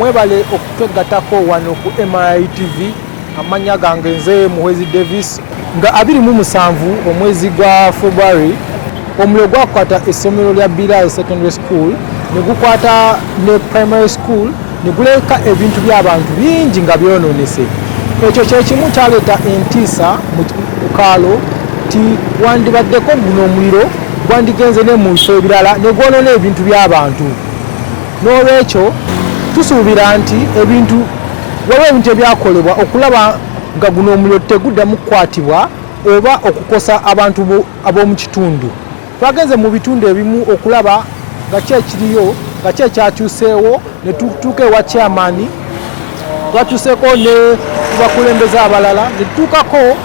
mwebale okutwegattako wano ku MRI TV. Amanya gange nze Mukwezi Davis nga 27 omwezi gwa February omuliro gwakwata essomero lya Biral Secondary School ne gukwata ne primary school ne guleka ebintu by'abantu bingi nga byononese. Ekyo kye kimu kyaleeta entiisa mu kaalo ti wandibaddeko guno omuliro gwandigenze ne mu bifo ebirala ne gwonona ebintu by'abantu. N'olwekyo tusuubira nti ebintu ebyakolebwa okulaba nga guno omuliro teguddamu kukwatibwa oba okukosa abantu ab'omu kitundu. Twagenze mu bitundu ebimu okulaba nga kyekiriyo nga kyekyakyuseewo ne tutuuka ewa chairman, twatuuseeko ne bakulembeze abalala ne tutuukako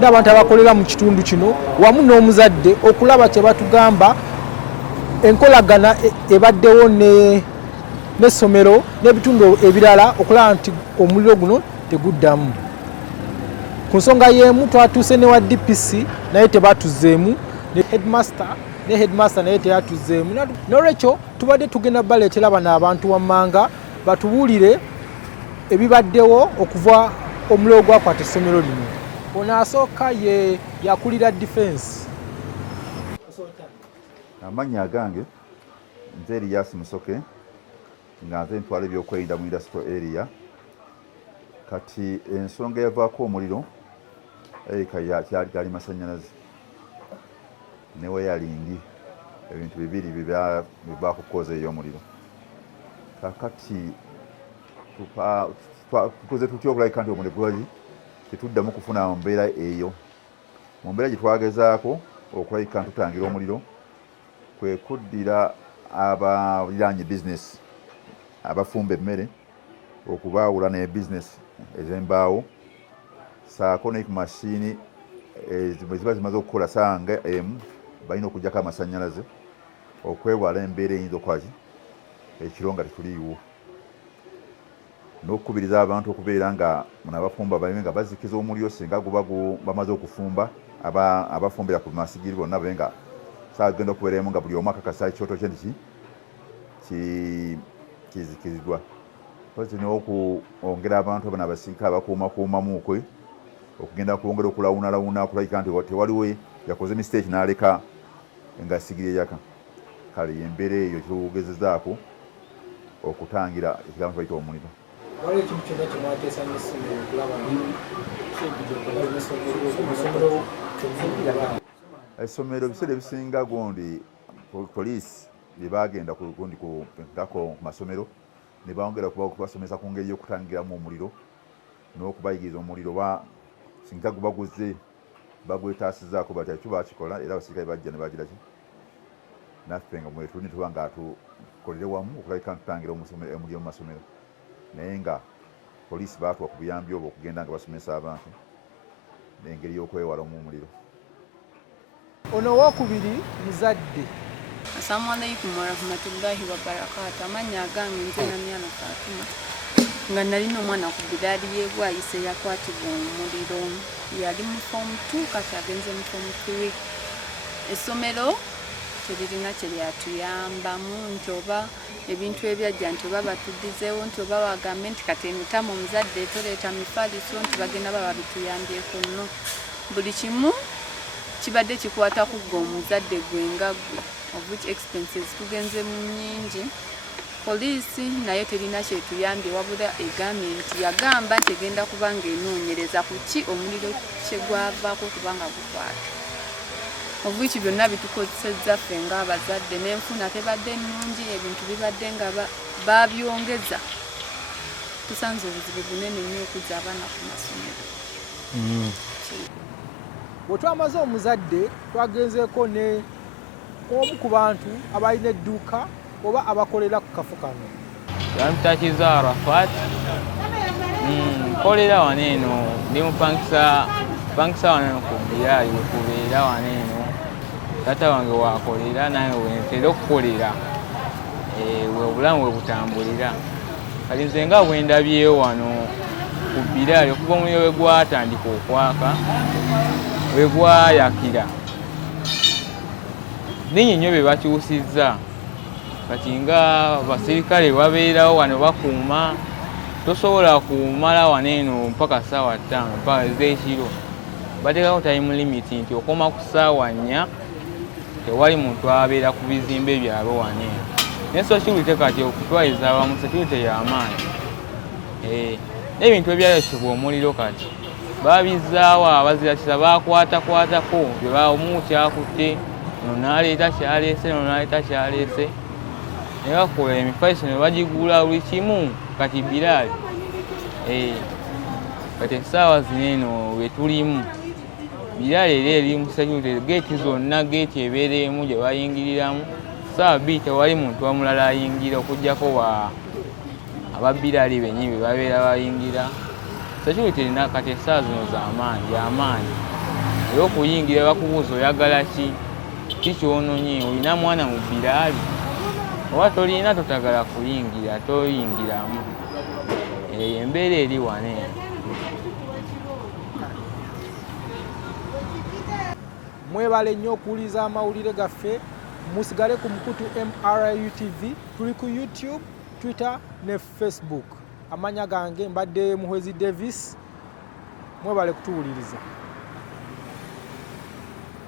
n'abantu abakolera mu kitundu kino wamu n'omuzadde okulaba kye batugamba enkolagana ebaddewo n'essomero n'ebitundu ebirala okulaba nti omuliro guno teguddamu. Ku nsonga y'emu twatuuse ne wa DPC naye tebatuzzeemu, ne headmaster naye teyatuzzeemu. N'olwekyo tubadde tugenda baleetera bano abantu wammanga batubuulire ebibaddewo okuva omuliro gwakwata essomero lino. Ono asooka ye yakulira defense. Amannya agange nze Elias Musoke nga nze ntwala ebyokwerinda mu industrial area. Kati ensonga yavaako omuliro kyali masannyalaze ne wayalingi ebintu bibiri bivaako koza ey'omuliro. Kakati tukoze tutya okulabika nti omuliro gwali tetuddamu kufuna mu mbeera eyo. Mu mbeera gye twagezaako okulabika tutangira omuliro kwe kuddira abaliraanye bizinesi abafumba emmere okubaawula ne bizinesi ez'embaawo saako ne ku mashini ziba zimaze okukola sanga emu balina okugjako amasannyalaze okwewala embeera eyinza okwaki ekiro nga tetuliiwo, n'okukubiriza abantu okubeera nga abafumba babe nga bazikiza omuliro singa guba bamaze okufumba abafumbira ku masigiri bonna babe nga saagenda okubeeramu nga buli omu akakasa ekyoto kye nti kizikiziddwa. Pozi n'okwongera abantu bano abasirikale abakuumakuumamu kwe okugenda kwongera okulawunalawuna okulabika nti tewaliwo yakoze mistake n'aleka nga sigiri eyaka. Kale embeera eyo tugezezaako okutangira ekigambo kye bayita omuliro. Waliwo ekintu kyonna kye mwateesa n'essomero okulaba essomero ebiseera ebisinga gundi poliisi bye bagenda gundi ku masomero ne bongera kubasomesa ku ngeri y'okutangiramu omuliro n'okubayigiriza omuliro singa guba guzze bagwetaasizaako bati ekyo bakikola era abasirikale bajja ne bagira ki naffe nga mwe tuli tuba nga tukolere wamu okulabika ntutangira omuliro mu masomero, naye nga poliisi baatuwa ku buyambi obwo okugenda nga basomesa abantu n'engeri y'okwewala omuliro. Ono owookubiri muzadde. Assalamu alaikum warahmatullahi wabarakatuh. Amanya agange nze Namyana Fatima nga nalina omwana ku Biral yeebwayise yakwatibwa omuliro. Yali mu form 2 kati agenze mu form 3. Essomero teririna kye lyatuyambamu nti oba ebintu ebyajja nti oba batuddizeewo nti oba bagambe nti kati emitamu omuzadde toleeta mifaliso nti bagenda baba bituyambyeko nno. Buli kimu kibadde kikwata kugga omuzadde gwe nga gwe, of which expenses tugenze mu nnyingi. Poliisi naye terina kyetuyambye wabula egambye nti yagamba nti egenda kuba ng'enoonyereza ku ki omuliro kye gwavaako kubanga gukwata. Of which byonna bitukozesezza ffe ng'abazadde n'enfuna tebadde nnungi, ebintu bibadde nga babyongeza. Tusanze obuzibu bunene nnyo okuzza abaana ku masomero. Bwe twamaze omuzadde twagenzeeko ne omu ku bantu abalina edduuka oba abakolera ku kafo kano. Yamutakiza Arafat. Nkolera wano eno ndi mupangisa wano ku Biral kubeera wano eno. Taata wange wakolera naye wentera okukolera obulamu bwe butambulira. Kati nze nga bwe ndabyewo wano ku Biral okuva omuliro we gwatandika okwaka we gwayakira ninyi nnyo bye bakyusizza kati nga basirikale babeerawo wano bakuuma tosobola kumala wano eno mpaka ssaawa 5 mpaka ez'ekiro bateekako time limit nti okoma ku ssaawa 4 tewali muntu abeera ku bizimbe byabwe wano eno ne security kati okutwaliza awamu security y'amaanyi n'ebintu ebyayosebwa omuliro kati babizaawo abazirakisa bakwatakwatako bye omu kyakutte ono n'aleeta kyaleese ono n'aleeta kyaleese ne bakola emifaliso ne bagigula buli kimu kati Biral kati essaawa zino eno we tulimu Biral era eri mu security geeti zonna geeti ebeereemu gye bayingiriramu ssaawa 2 tewali muntu omulala ayingira okuggyako aba Biral bennyini be babeera bayingira security erina kati essaawa zino y'amaanyi era okuyingira bakubuuza oyagala ki kikyononye olina mwana mu Biral oba tolina totagala kuyingira toyingiramu embeera eri wano eno. Mwebale nnyo okuwuliriza amawulire gaffe musigale ku Mukutu MRU TV tuli ku YouTube, Twitter ne Facebook. Amanya gange mbadde Mukwezi Davis mwebale kutuwuliriza.